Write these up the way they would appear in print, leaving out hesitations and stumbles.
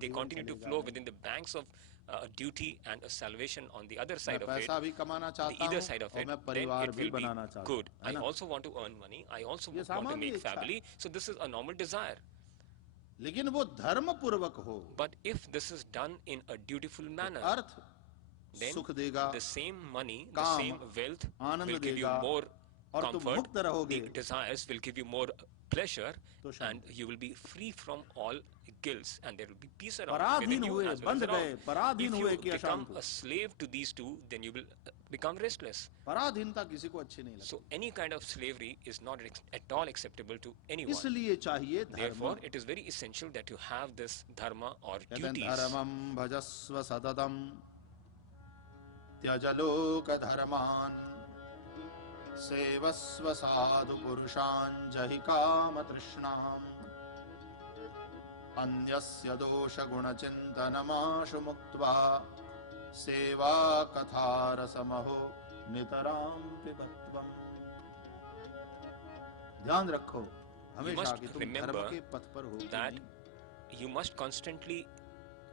they continue to flow within the banks of duty and salvation on the other मैं side of it, पैसा भी कमाना the चाहता either हूँ side of और it, मैं then परिवार it भी will be बनाना चाहता good. हूँ, है I ना? also want to earn money. I also ये want to सामान्य make इच्छा है। family. So this is a normal desire. लेकिन वो धर्म पूर्वक हो, But if this is done in a dutiful manner, earth then सुख देगा, the same money, the काम same wealth Anand will give you देगा, more और तुम comfort, मुक्त रहोगे, the desires will give you more pleasure, तो शांति। and you will be free from all guilt, and there will be peace around पराधीन within you हुए, as well as बंध गए, around. पराधीन If हुए you कि become अशांत हो। a slave to these two, then you will become restless. पराधीनता किसी को अच्छी नहीं लगती। So any kind of slavery is not at all acceptable to anyone. इसलिए चाहिए धर्म। Therefore, it is very essential that you have this dharma or duties. धर्मं भजस्व सततं त्यज लोक धर्मान् सेवस्व साधु पुरुषान् जहि काम तृष्णाम् अन्यस्य दोष गुण चिन्तनमाशु मुक्त्वा सेवा कथा रसमहो नितरां पिबत्वम्। ध्यान रखो हमेशा कि तुम धर्म के पथ पर हो कि नहीं। You must constantly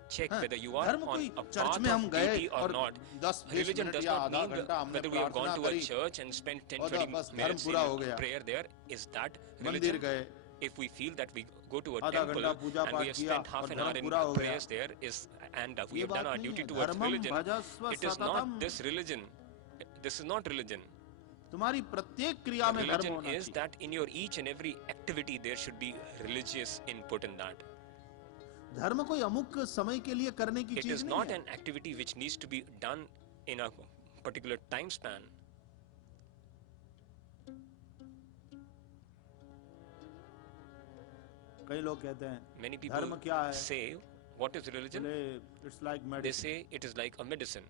check whether you are धर्म on कोई a चर्च path में हम of गए duty or और not. 10-20 Religion मिनट does या not आधा mean घंटा हमने whether we have प्रार्थना gone to a करी church and spent और 10-20 बस धर्म minutes पूरा हो in गया। prayer there. Is that मंदिर religion? गए, If we feel that we go to a आधा temple घंटा पूजा and we पाठ have किया spent half और an hour धर्म in पूरा हो गया। prayers there and we ये have done बात our नहीं duty है। towards धर्मं religion, भजस्व it is सततं। not this religion. This is not religion. तुम्हारी प्रत्येक क्रिया में धर्म Religion होना is चाहिए। that in your each and every activity there should be religious input in that. धर्म कोई अमुक समय के लिए करने की It चीज is नहीं not है। an activity which needs to be done in a particular time span. कई लोग कहते हैं Many धर्म people क्या है? say, what is religion? It's like They medicine. say it is like a medicine.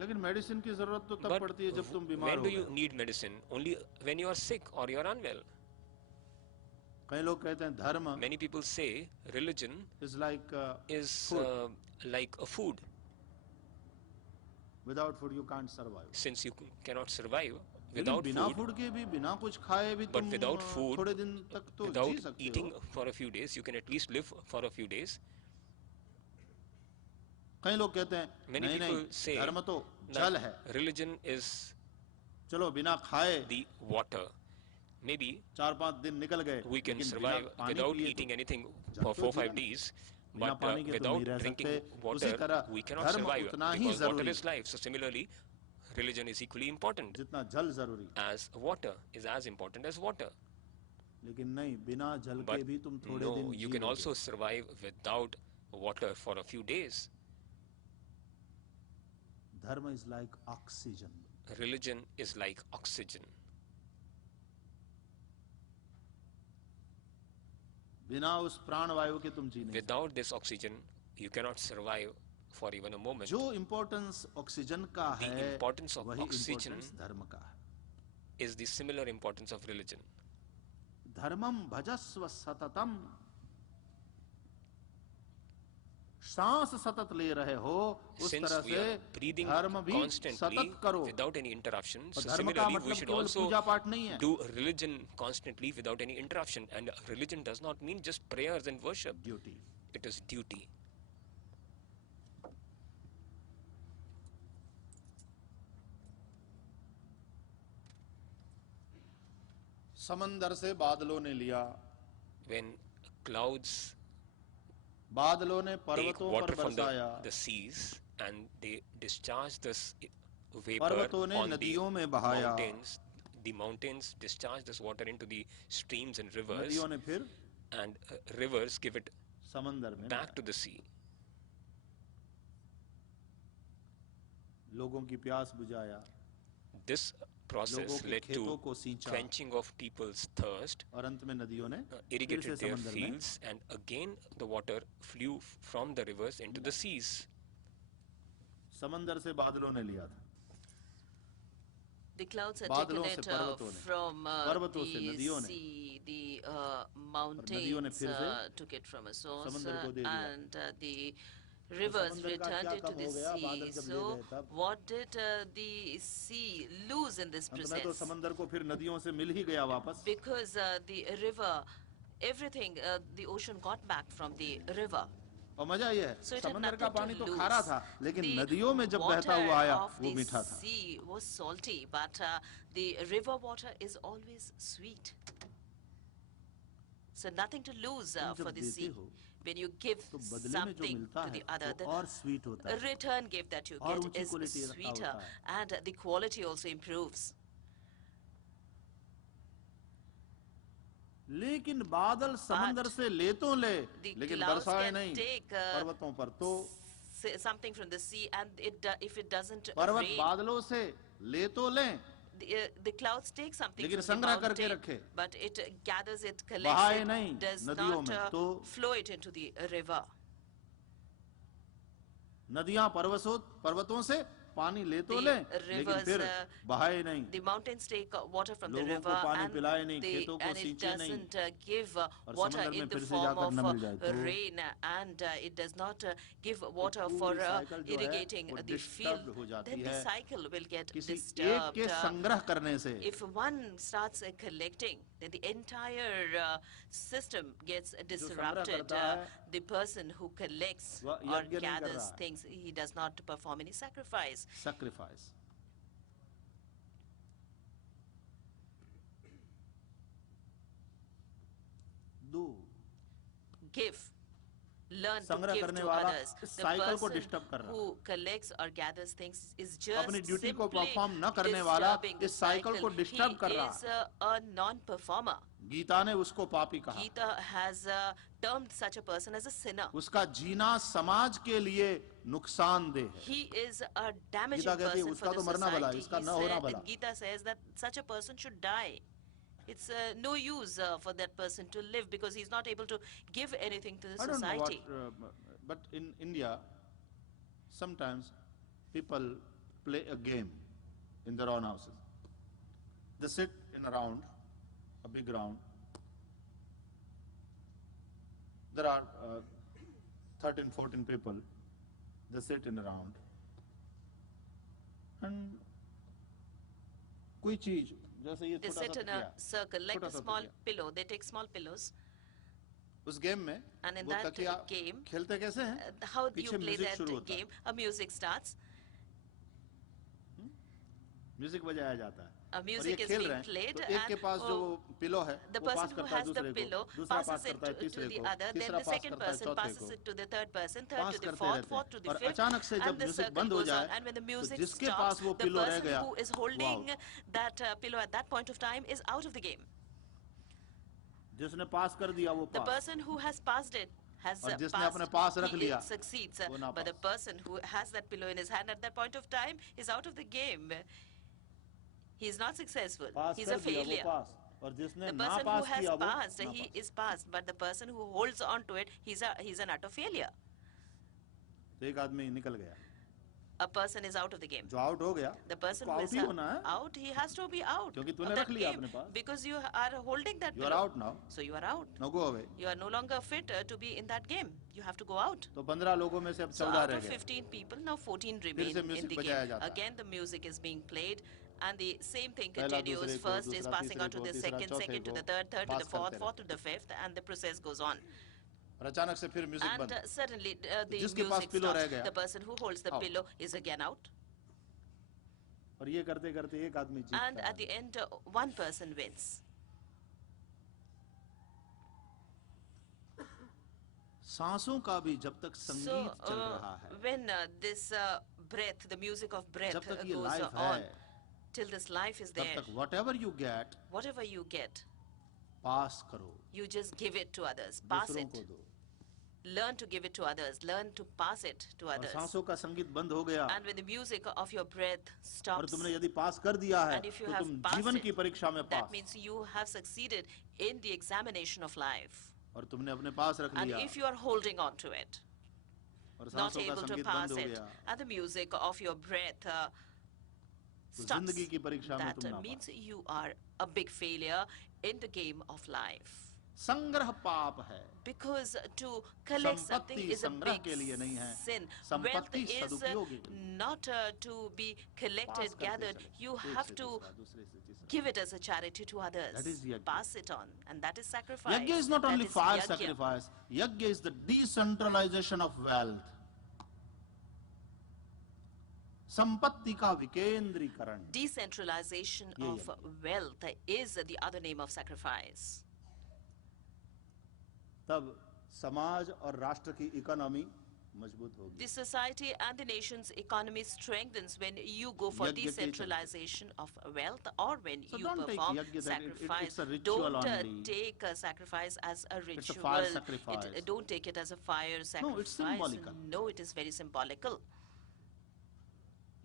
लेकिन मेडिसिन की जरूरत तो तब But पड़ती है जब तुम बीमार when हो do you गए। need medicine? Only when you are sick or you are unwell. कई लोग कहते हैं धर्म Many people say religion is like is food. like a food. Without food you can't survive. Since you cannot survive लेकिन without बिना food, food के भी बिना कुछ खाए भी but तुम without food, थोड़े दिन तक तो जी without सकते eating हो। for a few days, you can at least live for a few days. कई लोग कहते हैं Many नहीं people नहीं say धर्म तो जल है, that religion is चलो बिना खाए the water. Maybe 4-5 दिन निकल गए, we can लेकिन survive बिना पानी without पिए eating तो anything जल for तो 4-5 जीवन। days, बिना but पानी के तुम without नहीं रह drinking सकते। उसी water, तरह we cannot धर्म survive उतना ही because water जरूरी is life. So similarly, religion is equally important जितना जल जरूरी। as water is as important as water. लेकिन नहीं, बिना जल के But भी तुम थोड़े no, दिन you जी can लोगे। also survive without water for a few days. धर्म is like oxygen. Religion is like oxygen. बिना उस प्राणवायु के तुम जी नहीं। Without this oxygen, you cannot survive for even a moment. जो इम्पोर्टेंस ऑक्सीजन का The है, importance of वही oxygen इम्पोर्टेंस धर्म का है। is the similar importance of religion. धर्मं भजस्व सततम। सांस सतत ले रहे हो उस Since तरह we से are breathing धर्म भी constantly सतत करो। without any interruption, so धर्म का similarly we मतलब should केवल also पूजा पाठ नहीं है। do religion constantly without any interruption. And religion does not mean just prayers and worship. Duty. It is duty. समंदर से बादलों ने लिया, When clouds बादलों ने take पर्वतों water पर from बरसाया, the seas and they discharge this vapor पर्वतों ने on the नदियों में बहाया, mountains. The mountains discharge this water into the streams and rivers, नदियों ने फिर and rivers give it समंदर में back to the sea. लोगों की प्यास बुझाया This process लोगों के led खेतों to को सींचा quenching of people's thirst, और अंत में नदियों ने फिर से irrigated their समंदर में fields, and again the water flew from the rivers into the seas. समंदर से बादलों ने लिया था, The clouds had बादलों taken से it पर्वतों ने, from पर्वतों से the नदियों ने, sea, the नदियों ने mountains फिर से took it from a source, समंदर को दे दिया। and the rivers समंदर का returned क्या it to कम the हो गया, बादल sea. जब ले So गए तब what did the sea lose in this अंत में तो process? समंदर को फिर नदियों से मिल ही गया वापस। Because the river everything, the ocean got back from the river. और मजा ये है, So it had समंदर का nothing पानी to तो खारा lose. था, लेकिन The नदियों में जब बहता water हुआ आया of वो the मीठा था। sea was salty, but the river water is always sweet. So nothing to lose तुम for जब the देते sea. हो When you give तो बदले में जो something मिलता to है the other, वो और स्वीट होता the है return gift that you और get ऊंची is क्वालिटी का sweeter, होता है। and the quality also improves. लेकिन बादल समंदर से ले तो ले, The लेकिन clouds बरसाए can नहीं take पर्वतों पर। तो something from the sea, and if it doesn't पर्वत rain, बादलों से ले तो लें, the clouds take something लेकिन from the संग्रह करके mountain, रखे, but it gathers it, बहाए collects नहीं it, does नदियों not में। तो flow it into the river. नदियां पर्वतों से पानी ले तो The लें, लेकिन rivers, फिर बहाए नहीं, The mountains take water from the लोगों को river, पानी and, पिलाए नहीं, खेतों को and it सींचे नहीं, doesn't give और water समंदर में in the फिर से form जाकर of न मिल जाए। तो rain, and it does not give water पूरी for cycle जो है, irrigating वो the disturbed field. हो जाती Then the है cycle will get किसी एक disturbed. के संग्रह करने से। If one starts collecting, then the entire system gets disrupted. करता है, The person who collects वह or यज्ञ नहीं कर gathers रहा है। things, he does not perform any sacrifice. Sacrifice. दो Give. Learn to संग्रह give करने to वाला others. इस The cycle को person disturb कर रहा who collects or gathers things is just अपनी ड्यूटी को simply परफॉर्म न करने वाला disturbing the इस cycle को cycle. disturb कर He रहा is a non-performer. गीता ने उसको पापी कहा। Gita has termed such a person as a sinner. उसका जीना समाज के लिए नुकसानदेह है। He is a damaging Gita कहती है, person उसका for the तो मरना भला, society. इसका न होना भला। Gita says that such a person should die. It's no use for that person to live because he's not able to give anything to the I don't know society. what, but in India, sometimes people play a game in their own houses. They sit in a round, a big round. There are 13, 14 people. They sit in a round. And कोई चीज जैसे ये They छोटा sit सा in a तकिया, circle like छोटा a सा small तकिया। pillow. They take small pillows. उस गेम में And in वो that तकिया game, खेलते कैसे हैं? How do you पीछे play म्यूजिक that शुरू होता है, game? A music starts. Music बजाया जाता है A और ये music is खेल being रहे हैं, played, तो एक के and पास जो पिलो है the वो person पास who करता है has the दूसरे pillow को, दूसरा पास passes it करता है to तीसरे the को, other, then तीसरा the पास second करता है person चौथे passes को, it to the third person, third pass to the करते fourth, रहते fourth to हैं the और fifth, अचानक से and जब the म्यूजिक circle बंद हो goes on. जाए And when the तो music जिसके stops, पास वो the पिलो रह person गया who is वो holding out, that pillow at that point of time is out of the game. जिसने पास कर दिया वो The pass, person who has passed it has और जिसने passed, अपने पास रख he लिया, succeeds. वो ना But the pass. person who has that pillow in his hand at that point of time is out of the game. He is not successful. Pass He's कर a दिया वो failure. पास, और जिसने The ना person who pass has किया वो passed, ना he pass. is passed. But the person who holds on to it, he's an utter failure. तो एक आदमी निकल गया, A person is out of the game. जो आउट हो गया The person उसको who आउट is ही होना है, out, he has to be out क्योंकि of तूने that रख लिया game अपने पास। because you are holding that you are pillow. Out now, So you are out. No go away. You are no longer fit to be in that game. You have to go out. तो 15 लोगों में से अब So 14 out रह of गए, 15 people, now 14 remain से in music the बजाया game. जाता है। Again, the music is being played, and the same thing पहला continues. दूसरे को, First is दूसरा passing on तीसरे to को, the तीसरा second, चौथे second to को, the third, third to pass the fourth, करते fourth to the fifth, and the process goes on. और अचानक से फिर म्यूजिक And बंद, suddenly the जिसके पास music pillow रह stops. गया, The person who holds the out. pillow is again out. और ये करते करते एक आदमी And जीतता at the है। end, one person wins. सांसों का भी जब तक So संगीत चल रहा है, when this breath, the music of breath जब तक ये goes लाइफ on, है, till this life is तब there, तक whatever you get, whatever you get, पास करो, you just give it to others, pass दूसरों it. को दो। Learn to give it to others, learn to pass it to और others. सांसों का संगीत बंद हो गया And when the music of your breath और stops, तुमने यदि पास कर दिया है and if you तो have तुम passed जीवन it, की परीक्षा में that pass, means you have succeeded in the examination of life. और तुमने अपने पास रख And लिया if you are holding on to it, और not सांसों का able to संगीत pass बंद हो it, गया, and the music of your breath तो stops, जिंदगी की परीक्षा में that तुम ना means pass. you are a big failure in the game of life. संग्रह पाप है, Because to collect something संपत्ति is a संग्रह big के लिए नहीं है, sin. संपत्ति Wealth is सदुपयोग के लिए। not to be pass collected, करते gathered. चले, You एक have से to दूसरा, दूसरे से तीसरा, Give it as a charity to others. That is yajna. Pass it on, and that is sacrifice. Yajna is not That only is fire yajna. sacrifice. Yajna is the decentralization of wealth. संपत्ति का विकेंद्रीकरण. Decentralization Yeah, of wealth is the other name of sacrifice. तब समाज और राष्ट्र की economy मजबूत होगी. The society and the nation's economy strengthens when you go for Yajna के decentralization of wealth, or when So you don't take perform yajna that sacrifice. it's a ritual Don't only. take a sacrifice as a ritual. It's a fire sacrifice. Don't take it as a fire sacrifice. No, it's symbolical. No, it is very symbolical.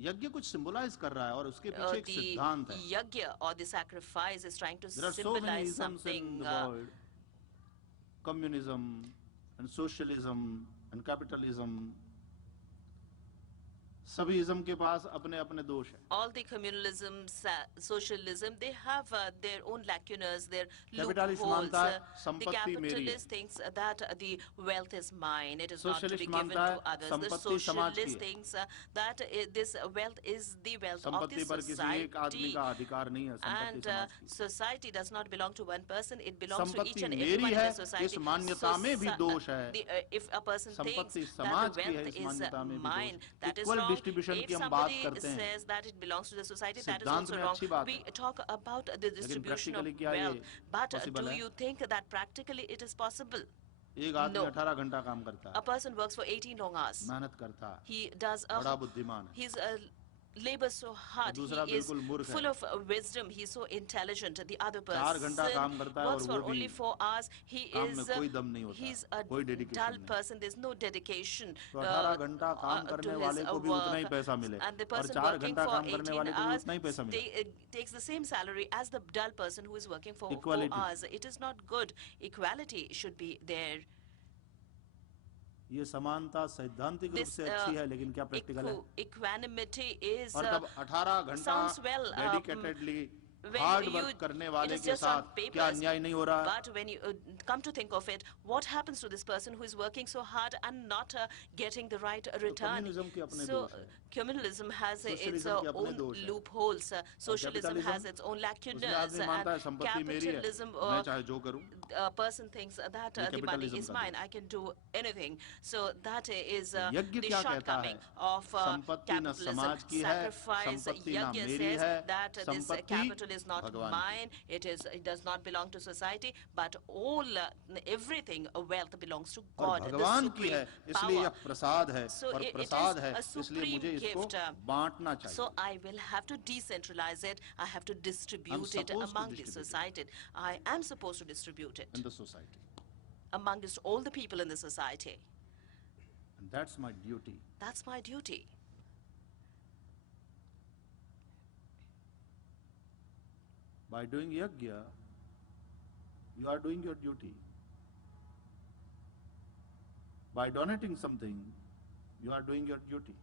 यज्ञ कुछ symbolize कर रहा है और उसके पीछे एक The सिद्धांत है. yajna or the sacrifice is trying to There are so many symbolize isms in something. the world. Communism and socialism and capitalism. सभी इज्म के पास अपने अपने दोष हैं. All the communalism, socialism, they have their own lacunas, their Capitalist loopholes. मानता है The संपत्ति मेरी है. capitalist thinks that the wealth is mine, it is not to be Socialist given मानता to है others. The संपत्ति समाज की socialist है. thinks that this wealth is the wealth of संपत्ति the पर किसी एक आदमी society. का अधिकार नहीं है. संपत्ति And समाज की. society does not belong to one person, it belongs to each संपत्ति and मेरी everyone in है, the society. इस मान्यता में भी दोष है. If a person thinks संपत्ति that समाज the की है, wealth इस is मान्यता में भी mine, दोष. that is Equal wrong. distribution If की हम बात somebody करते हैं. says that it belongs to the society, that is सिद्धांत also में wrong. अच्छी बात We है. talk about the distribution of practically क्या wealth, ये but possible do है? you think that practically it is possible? एक आदमी No. 18 घंटा काम करता A है. person works for 18 long hours. मेहनत करता है. He does बड़ा बुद्धिमान है. he's labors so hard. दूसरा He is बिल्कुल मूर्ख full है. of wisdom. He's so intelligent. The other 4 घंटा काम person करता है works और for वो only भी 4 hours. He काम में is कोई दम नहीं होता. he's a कोई dedication dull नहीं. person. There's no dedication तो 18 घंटा काम to करने his वाले को भी उतना ही work. पैसा मिले And the और person 4 working घंटा for काम करने 18 वाले को भी hours उतना ही पैसा मिले. takes the same salary as the dull person who is working for 4 Equality. hours. It is not good. Equality should be there. ये समानता सैद्धांतिक रूप This से अच्छी है लेकिन क्या प्रैक्टिकल है? equanimity is और तब 18 घंटा sounds well, dedicatedly when hard you- work करने it वाले is के just on साथ क्या papers, अन्याय नहीं हो रहा है? but when you come to think of it, what happens to this person who is working so hard and not getting the right return? communism के अपने So दोष हैं. communalism has its Socialism के अपने own दोष हैं. loopholes. Socialism capitalism, has its own उसमें lacunas. आदमी मानता है And संपत्ति मेरी है, capitalism, मैं चाहे जो करूं. a person thinks that ये the money capitalism is का mine, दोष. I can do anything. So that is यज्ञ the क्या कहता shortcoming है? of संपत्ति न capitalism. समाज की है, Sacrifice, संपत्ति न yajna मेरी says है, that this संपत्ति capital is not भगवान की. mine, it does not belong to society, but all everything, wealth belongs to और God, the भगवान की supreme है, इसलिए यह power. प्रसाद है So और it is प्रसाद है, a इसलिए supreme मुझे इसको gift. बांटना चाहिए. So I will have to decentralize it. I have to distribute it supposed to among the distribute it. society. I am supposed to distribute it in the society. amongst all the people in the society. And that's my duty. That's my duty. By doing yajna, you are doing your duty. By donating something, you are doing your duty.